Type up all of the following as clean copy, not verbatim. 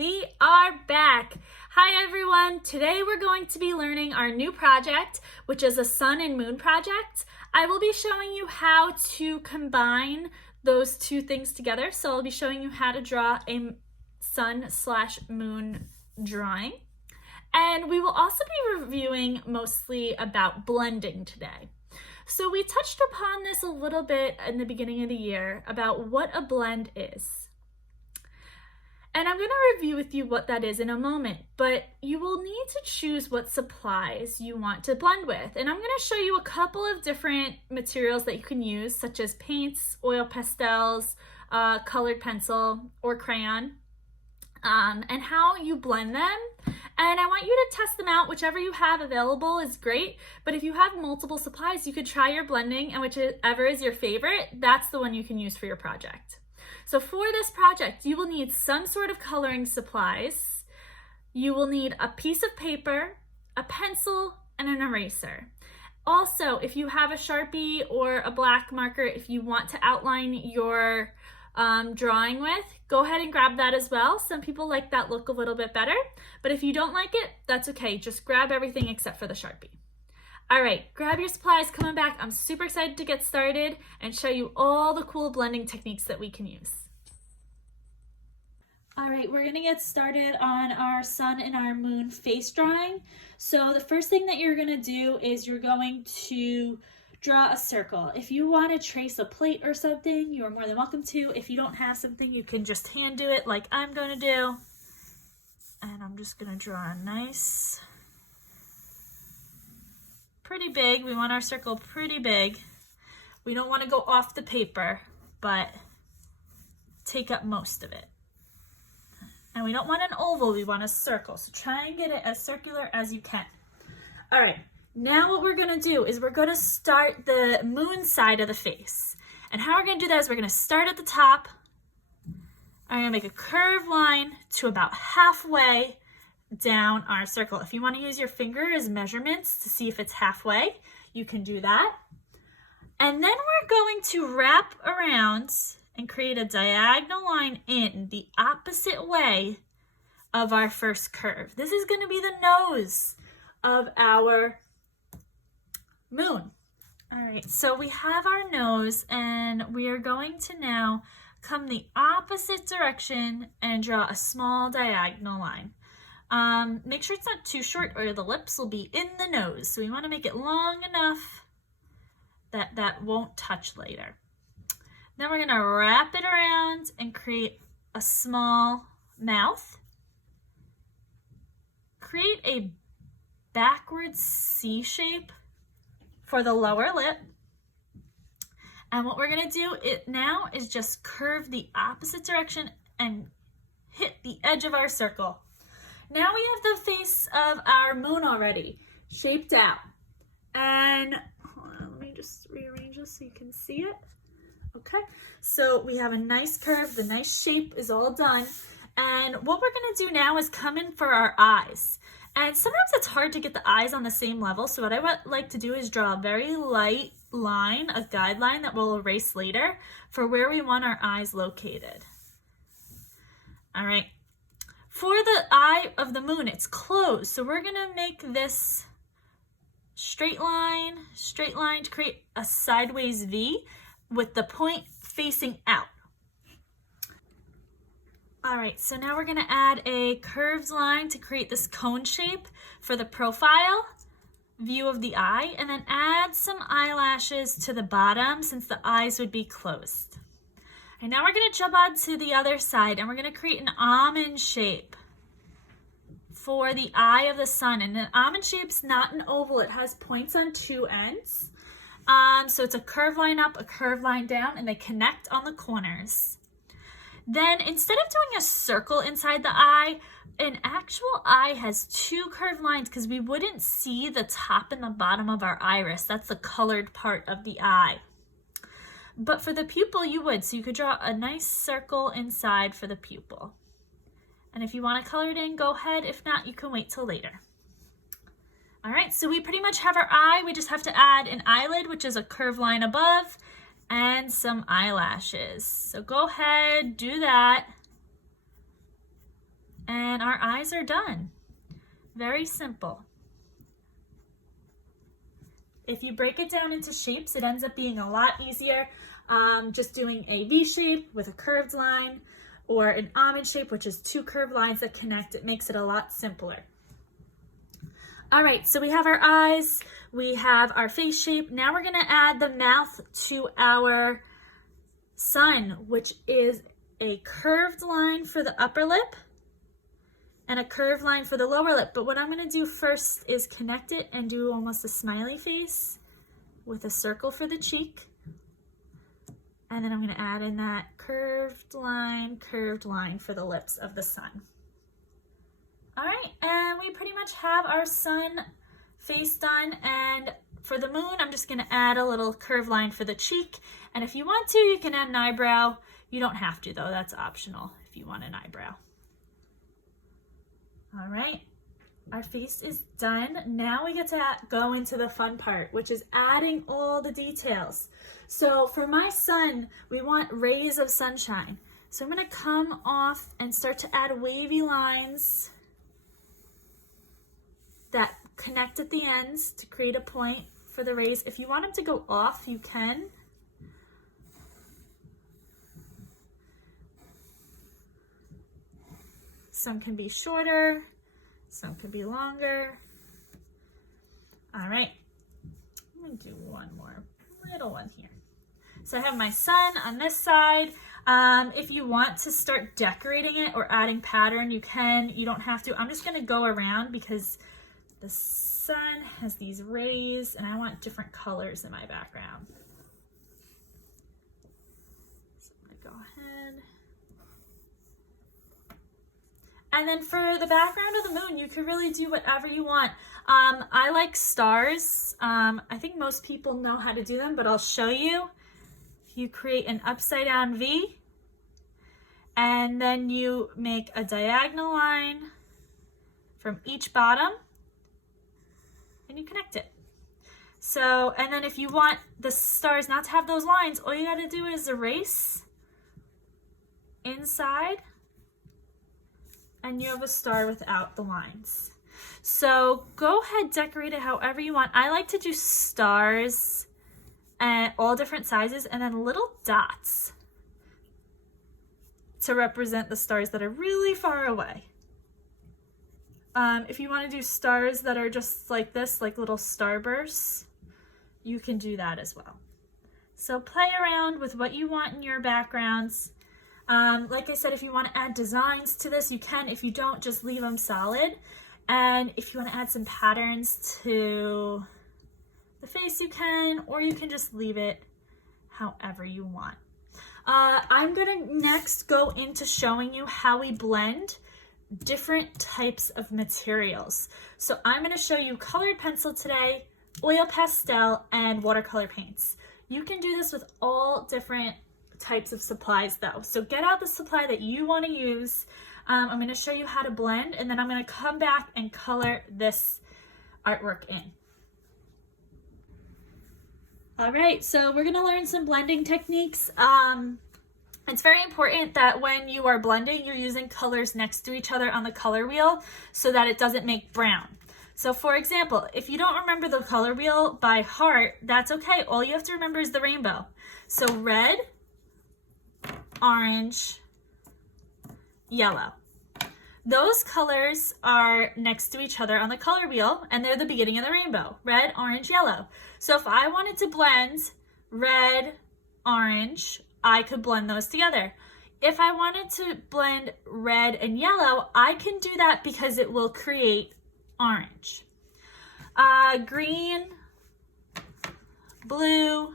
We are back. Hi everyone. Today we're going to be learning our new project, which is a sun and moon project. I will be showing you how to combine those two things together. So I'll be showing you how to draw a sun/moon drawing. And we will also be reviewing mostly about blending today. So we touched upon this a little bit in the beginning of the year about what a blend is. And I'm going to review with you what that is in a moment, but you will need to choose what supplies you want to blend with. And I'm going to show you a couple of different materials that you can use, such as paints, oil pastels, colored pencil, or crayon, and how you blend them. And I want you to test them out. Whichever you have available is great, but if you have multiple supplies, you could try your blending, and whichever is your favorite, that's the one you can use for your project. So for this project, you will need some sort of coloring supplies. You will need a piece of paper, a pencil, and an eraser. Also, if you have a Sharpie or a black marker, if you want to outline your drawing with, go ahead and grab that as well. Some people like that look a little bit better, but if you don't like it, that's okay. Just grab everything except for the Sharpie. All right, grab your supplies, coming back. I'm super excited to get started and show you all the cool blending techniques that we can use. All right, we're gonna get started on our sun and our moon face drawing. So the first thing that you're gonna do is you're going to draw a circle. If you wanna trace a plate or something, you are more than welcome to. If you don't have something, you can just hand do it like I'm gonna do. And I'm just gonna draw a nice, pretty big. We want our circle pretty big. We don't want to go off the paper, but take up most of it. And we don't want an oval, we want a circle. So try and get it as circular as you can. All right, now what we're gonna do is we're gonna start the moon side of the face. And how we're gonna do that is we're gonna start at the top. I'm gonna make a curved line to about halfway down our circle. If you want to use your finger as measurements to see if it's halfway, you can do that. And then we're going to wrap around and create a diagonal line in the opposite way of our first curve. This is going to be the nose of our moon. All right, so we have our nose, and we are going to now come the opposite direction and draw a small diagonal line. Make sure it's not too short or the lips will be in the nose. So we want to make it long enough that that won't touch later. Then we're going to wrap it around and create a small mouth. Create a backwards C shape for the lower lip. And what we're going to do now is just curve the opposite direction and hit the edge of our circle. Now we have the face of our moon already shaped out. And hold on, let me just rearrange this so you can see it. Okay, so we have a nice curve, the nice shape is all done. And what we're gonna do now is come in for our eyes. And sometimes it's hard to get the eyes on the same level, so what I would like to do is draw a very light line, a guideline that we'll erase later for where we want our eyes located. All right. For the eye of the moon, it's closed, so we're gonna make this straight line to create a sideways V with the point facing out. All right, so now we're gonna add a curved line to create this cone shape for the profile view of the eye, and then add some eyelashes to the bottom since the eyes would be closed. And now we're going to jump on to the other side, and we're going to create an almond shape for the eye of the sun. And an almond shape's not an oval, it has points on two ends. So it's a curved line up, a curved line down, and they connect on the corners. Then instead of doing a circle inside the eye, an actual eye has two curved lines because we wouldn't see the top and the bottom of our iris. That's the colored part of the eye. But for the pupil, you would. So you could draw a nice circle inside for the pupil. And if you want to color it in, go ahead. If not, you can wait till later. All right, so we pretty much have our eye. We just have to add an eyelid, which is a curved line above, and some eyelashes. So go ahead, do that. And our eyes are done. Very simple. If you break it down into shapes, it ends up being a lot easier. Just doing a V shape with a curved line, or an almond shape, which is two curved lines that connect. It makes it a lot simpler. All right, so we have our eyes, we have our face shape. Now we're gonna add the mouth to our sun, which is a curved line for the upper lip and a curved line for the lower lip. But what I'm gonna do first is connect it and do almost a smiley face with a circle for the cheek. And then I'm gonna add in that curved line for the lips of the sun. All right, and we pretty much have our sun face done. And for the moon, I'm just gonna add a little curved line for the cheek. And if you want to, you can add an eyebrow. You don't have to though, that's optional if you want an eyebrow. All right, our face is done. Now we get to go into the fun part, which is adding all the details. So for my sun, we want rays of sunshine. So I'm gonna come off and start to add wavy lines that connect at the ends to create a point for the rays. If you want them to go off, you can. Some can be shorter, some can be longer. All right, I'm gonna do one more little one here. So I have my sun on this side. If you want to start decorating it or adding pattern, you can. You don't have to. I'm just gonna go around because the sun has these rays and I want different colors in my background. So I'm gonna go ahead. And then for the background of the moon, you can really do whatever you want. I like stars. I think most people know how to do them, but I'll show you. You create an upside down V, and then you make a diagonal line from each bottom, and you connect it. So, and then if you want the stars not to have those lines, all you gotta do is erase inside, and you have a star without the lines. So go ahead, decorate it however you want. I like to do stars at all different sizes and then little dots to represent the stars that are really far away. If you want to do stars that are just like this, like little starbursts, you can do that as well. So play around with what you want in your backgrounds. Like I said, if you want to add designs to this, you can. If you don't, just leave them solid. And if you want to add some patterns to the face, you can, or you can just leave it however you want. I'm gonna next go into showing you how we blend different types of materials. So I'm gonna show you colored pencil today, oil pastel, and watercolor paints. You can do this with all different types of supplies though. So get out the supply that you want to use. I'm going to show you how to blend, and then I'm going to come back and color this artwork in. All right, so we're going to learn some blending techniques. It's very important that when you are blending, you're using colors next to each other on the color wheel so that it doesn't make brown. So for example, if you don't remember the color wheel by heart, that's okay. All you have to remember is the rainbow. So red, orange, yellow. Those colors are next to each other on the color wheel, and they're the beginning of the rainbow. Red, orange, yellow. So if I wanted to blend red, orange, I could blend those together. If I wanted to blend red and yellow, I can do that because it will create orange. Green, blue,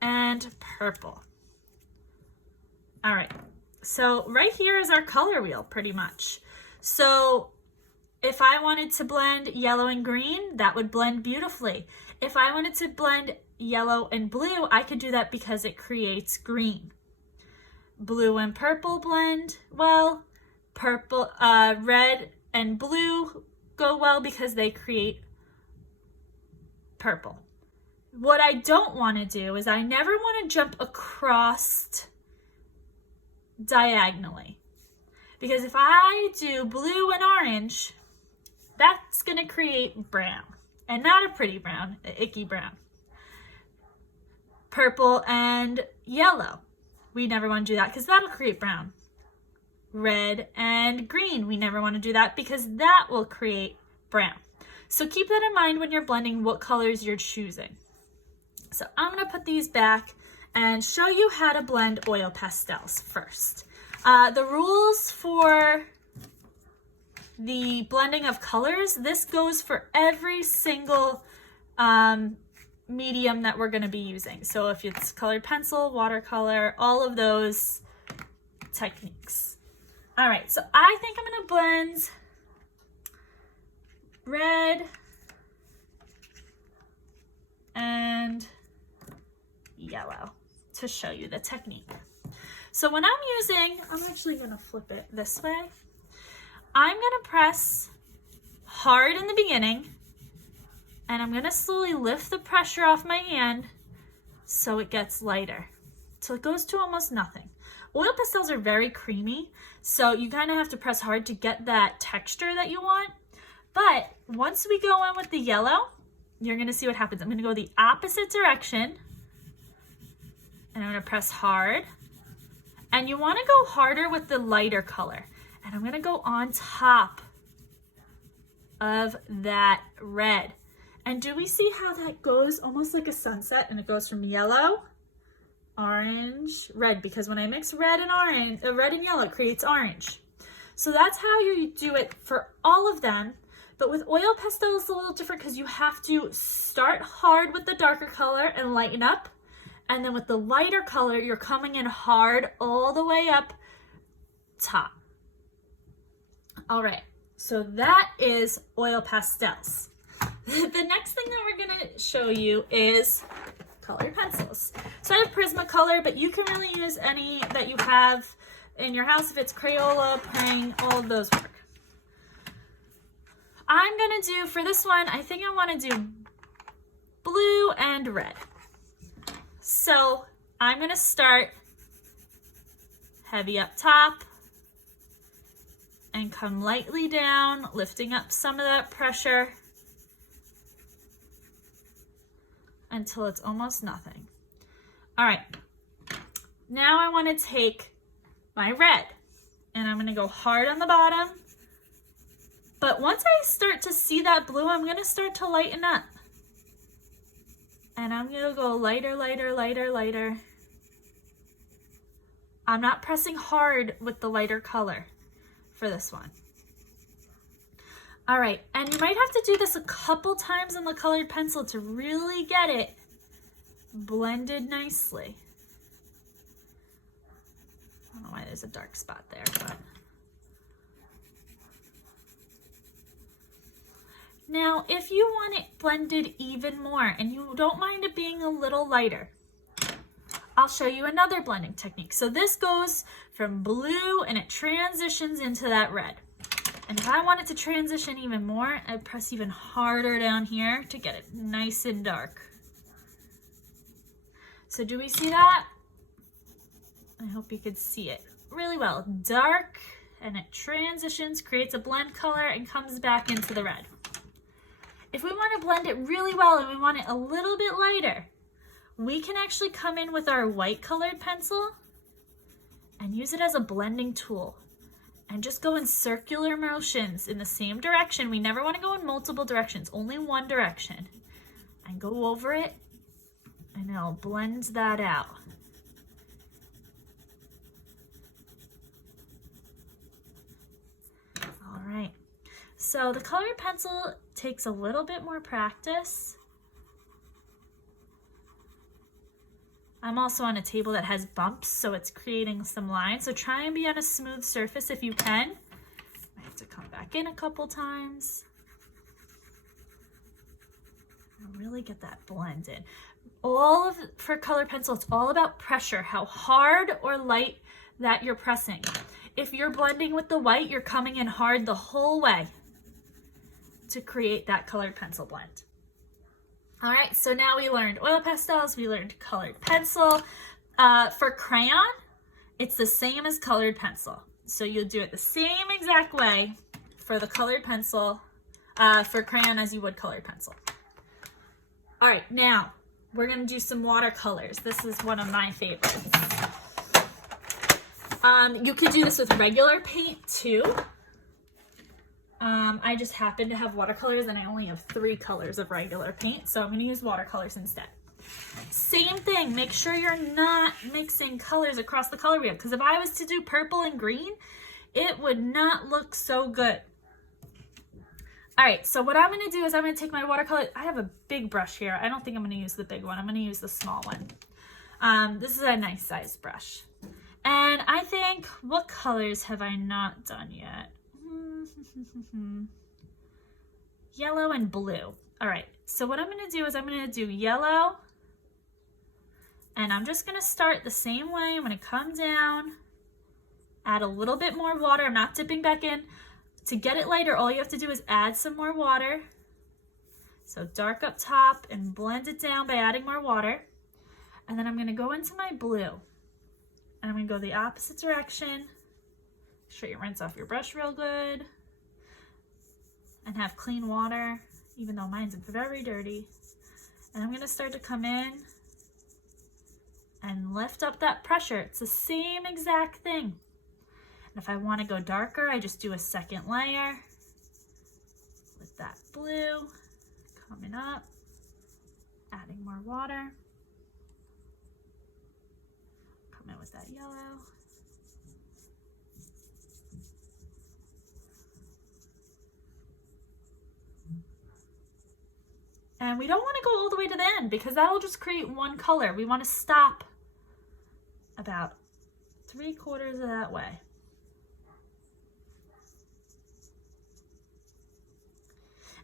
and purple. All right, so right here is our color wheel pretty much. So if I wanted to blend yellow and green, that would blend beautifully. If I wanted to blend yellow and blue, I could do that because it creates green. Blue and purple blend well. Purple, red and blue go well because they create purple. What I don't want to do is I never want to jump across diagonally. Because if I do blue and orange, that's gonna create brown, and not a pretty brown, an icky brown. Purple and yellow, we never want to do that because that'll create brown. Red and green, we never want to do that because that will create brown. So keep that in mind when you're blending what colors you're choosing. So I'm going to put these back and show you how to blend oil pastels first. The rules for the blending of colors, this goes for every single medium that we're going to be using. So if it's colored pencil, watercolor, all of those techniques. All right, so I think I'm going to blend red and yellow to show you the technique. So when I'm actually going to flip it this way. I'm going to press hard in the beginning, and I'm going to slowly lift the pressure off my hand so it gets lighter. So it goes to almost nothing. Oil pastels are very creamy, so you kind of have to press hard to get that texture that you want. But once we go in with the yellow, you're going to see what happens. I'm going to go the opposite direction, and I'm going to press hard. And you want to go harder with the lighter color. And I'm going to go on top of that red. And do we see how that goes almost like a sunset, and it goes from yellow, orange, red, because when I mix red and orange, red and yellow, it creates orange. So that's how you do it for all of them. But with oil pastel, it's a little different because you have to start hard with the darker color and lighten up. And then with the lighter color, you're coming in hard all the way up top. All right, so that is oil pastels. The next thing that we're gonna show you is colored pencils. So I have Prismacolor, but you can really use any that you have in your house. If it's Crayola, Prang, all of those work. I'm gonna do, for this one, I think I wanna do blue and red. So I'm gonna start heavy up top and come lightly down, lifting up some of that pressure until it's almost nothing. All right, now I want to take my red and I'm going to go hard on the bottom. But once I start to see that blue, I'm going to start to lighten up. And I'm going to go lighter, lighter, lighter, lighter. I'm not pressing hard with the lighter color for this one. All right, and you might have to do this a couple times on the colored pencil to really get it blended nicely. I don't know why there's a dark spot there, but. Now, if you want it blended even more and you don't mind it being a little lighter, I'll show you another blending technique. So this goes from blue and it transitions into that red. And if I want it to transition even more, I'd press even harder down here to get it nice and dark. So do we see that? I hope you could see it really well. Dark, and it transitions, creates a blend color, and comes back into the red. If we want to blend it really well and we want it a little bit lighter, we can actually come in with our white colored pencil and use it as a blending tool. And just go in circular motions in the same direction. We never want to go in multiple directions, only one direction. And go over it, and it'll blend that out. All right, so the colored pencil takes a little bit more practice. I'm also on a table that has bumps, so it's creating some lines. So try and be on a smooth surface if you can. I have to come back in a couple times. And really get that blended. For color pencil, it's all about pressure, how hard or light that you're pressing. If you're blending with the white, you're coming in hard the whole way to create that colored pencil blend. All right, so now we learned oil pastels, we learned colored pencil. For crayon, it's the same as colored pencil. So you'll do it the same exact way for the colored pencil, for crayon as you would colored pencil. All right, now we're gonna do some watercolors. This is one of my favorites. You could do this with regular paint too. I just happen to have watercolors and I only have 3 colors of regular paint, so I'm gonna use watercolors instead. Same thing, make sure you're not mixing colors across the color wheel, because if I was to do purple and green, it would not look so good. All right, so what I'm gonna do is I'm gonna take my watercolor. I have a big brush here. I don't think I'm gonna use the big one. I'm gonna use the small one. This is a nice size brush. And I think, what colors have I not done yet? Yellow and blue. All right, so what I'm gonna do is I'm gonna do yellow, and I'm just gonna start the same way. I'm gonna come down, add a little bit more water. I'm not dipping back in. To get it lighter, all you have to do is add some more water. So dark up top and blend it down by adding more water. And then I'm gonna go into my blue. And I'm gonna go the opposite direction. Make sure you rinse off your brush real good. And have clean water, even though mine's very dirty. And I'm gonna start to come in and lift up that pressure. It's the same exact thing. And if I want to go darker, I just do a second layer with that blue, coming up, adding more water, come in with that yellow. And we don't want to go all the way to the end because that'll just create one color. We want to stop about 3/4 of that way.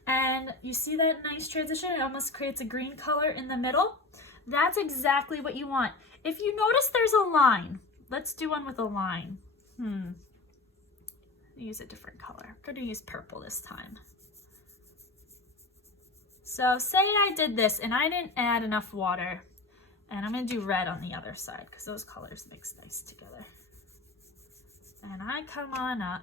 And you see that nice transition? It almost creates a green color in the middle. That's exactly what you want. If you notice there's a line, let's do one with a line. Use a different color. I'm going to use purple this time. So say I did this and I didn't add enough water, and I'm going to do red on the other side because those colors mix nice together. And I come on up.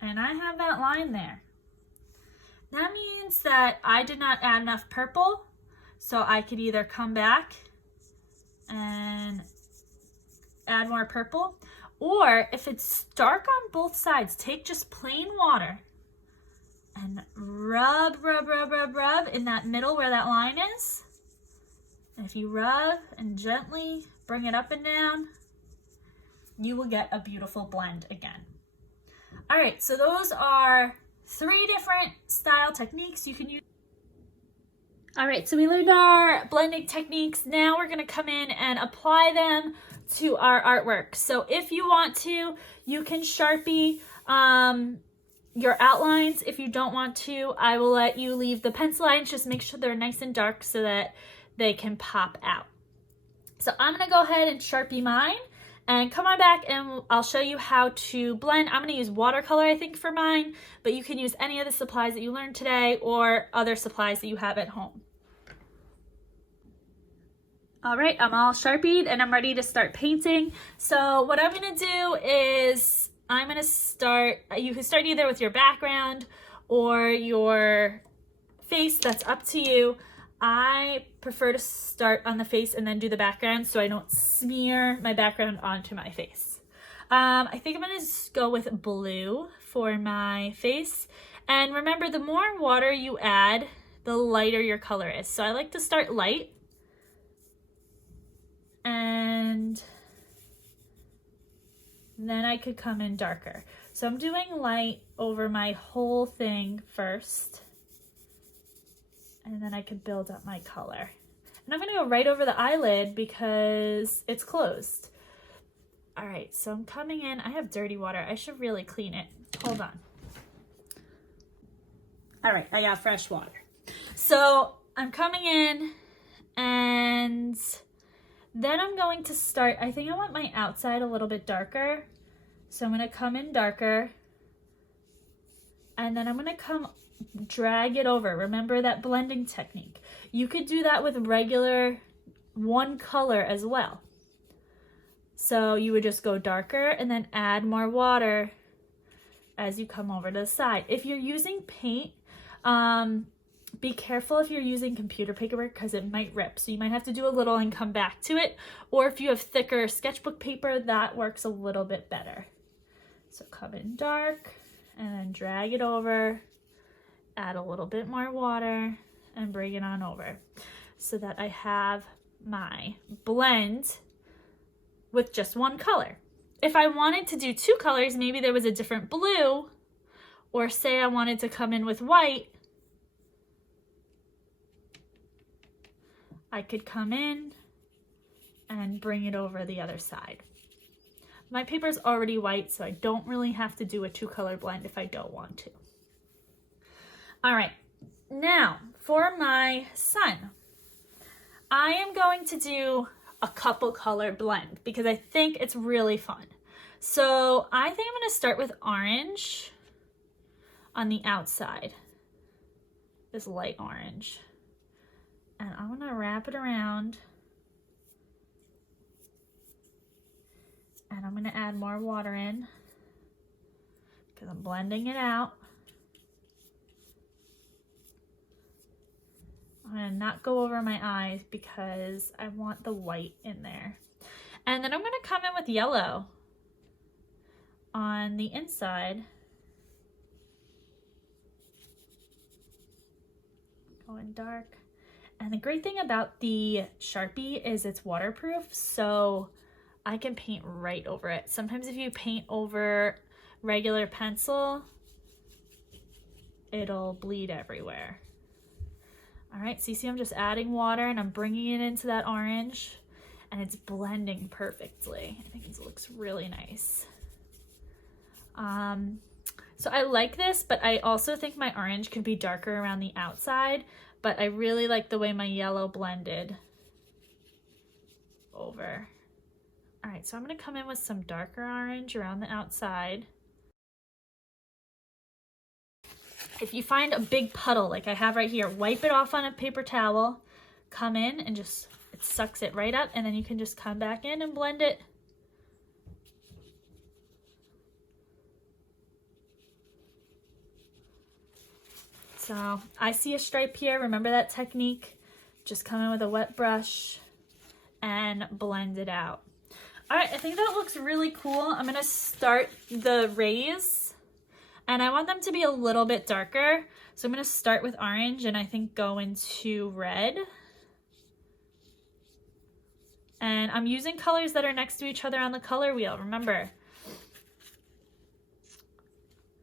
And I have that line there. That means that I did not add enough purple, so I could either come back and add more purple, or if it's dark on both sides, take just plain water and rub in that middle where that line is. And if you rub and gently bring it up and down, you will get a beautiful blend again. All right, so those are 3 different style techniques you can use. All right, so we learned our blending techniques. Now we're gonna come in and apply them to our artwork. So if you want to, you can Sharpie your outlines. If you don't want to, I will let you leave the pencil lines. Just make sure they're nice and dark so that they can pop out. So I'm gonna go ahead and Sharpie mine. And come on back and I'll show you how to blend. I'm gonna use watercolor, I think, for mine, but you can use any of the supplies that you learned today or other supplies that you have at home. All right, I'm all Sharpied and I'm ready to start painting. So what I'm gonna do is I'm gonna start, you can start either with your background or your face, that's up to you. I prefer to start on the face and then do the background so I don't smear my background onto my face. I think I'm gonna just go with blue for my face. And remember, the more water you add, the lighter your color is. So I like to start light. And then I could come in darker. So I'm doing light over my whole thing first. And then I could build up my color. And I'm gonna go right over the eyelid because it's closed. All right, so I'm coming in. I have dirty water. I should really clean it. Hold on. All right, I got fresh water. So I'm coming in and then I'm going to start, I think I want my outside a little bit darker. So I'm gonna come in darker. And then I'm gonna drag it over. Remember that blending technique. You could do that with regular one color as well. So you would just go darker and then add more water as you come over to the side. If you're using paint, be careful if you're using computer paper because it might rip. So you might have to do a little and come back to it. Or if you have thicker sketchbook paper, that works a little bit better. So come in dark and then drag it over, add a little bit more water and bring it on over so that I have my blend with just one color. If I wanted to do two colors, maybe there was a different blue, or say I wanted to come in with white, I could come in and bring it over the other side. My paper's already white, so I don't really have to do a two-color blend if I don't want to. All right, now for my sun, I am going to do a couple color blend because I think it's really fun. So I think I'm gonna start with orange on the outside, this light orange. And I'm gonna wrap it around. And I'm gonna add more water in because I'm blending it out. I'm gonna not go over my eyes because I want the white in there. And then I'm gonna come in with yellow on the inside. Going dark. And the great thing about the Sharpie is it's waterproof, so I can paint right over it. Sometimes if you paint over regular pencil, it'll bleed everywhere. All right, so you see I'm just adding water and I'm bringing it into that orange and it's blending perfectly. I think it looks really nice. So I like this, but I also think my orange could be darker around the outside, but I really like the way my yellow blended over. All right, so I'm gonna come in with some darker orange around the outside. If you find a big puddle like I have right here, wipe it off on a paper towel, come in and just, it sucks it right up, and then you can just come back in and blend it. So I see a stripe here. Remember that technique? Just come in with a wet brush and blend it out. All right, I think that looks really cool. I'm gonna start the rays and I want them to be a little bit darker. So I'm gonna start with orange and I think go into red. And I'm using colors that are next to each other on the color wheel, remember.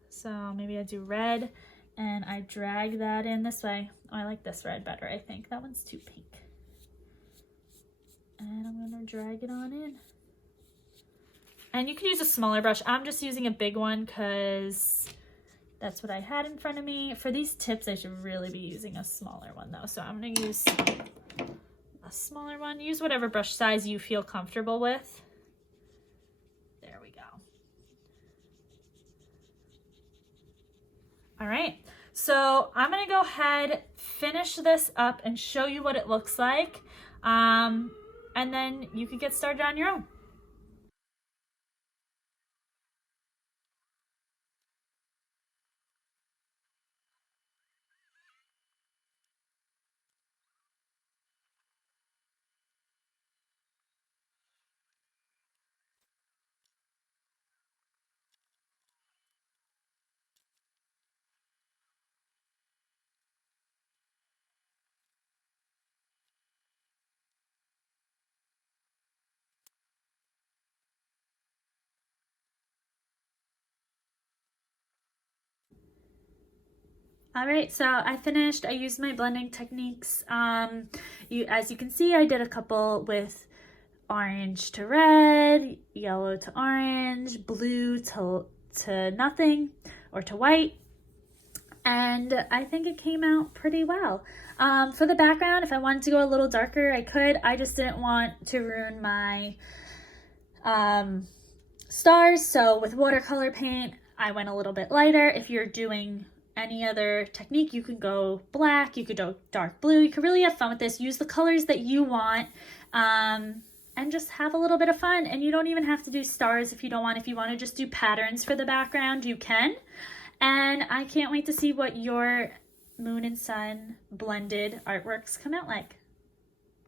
So maybe I do red and I drag that in this way. Oh, I like this red better, I think. That one's too pink. And I'm gonna drag it on in. And you can use a smaller brush. I'm just using a big one because that's what I had in front of me. For these tips, I should really be using a smaller one though. So I'm gonna use a smaller one. Use whatever brush size you feel comfortable with. There we go. All right, so I'm gonna go ahead, finish this up and show you what it looks like. And then you can get started on your own. All right, so I finished. I used my blending techniques. As you can see, I did a couple with orange to red, yellow to orange, blue to nothing, or to white. And I think it came out pretty well. For the background, if I wanted to go a little darker, I could. I just didn't want to ruin my stars. So with watercolor paint, I went a little bit lighter. If you're doing any other technique, you could go black, you could go dark blue. You could really have fun with this. Use the colors that you want, and just have a little bit of fun. And you don't even have to do stars if you don't want. If you want to just do patterns for the background, you can. And I can't wait to see what your moon and sun blended artworks come out like.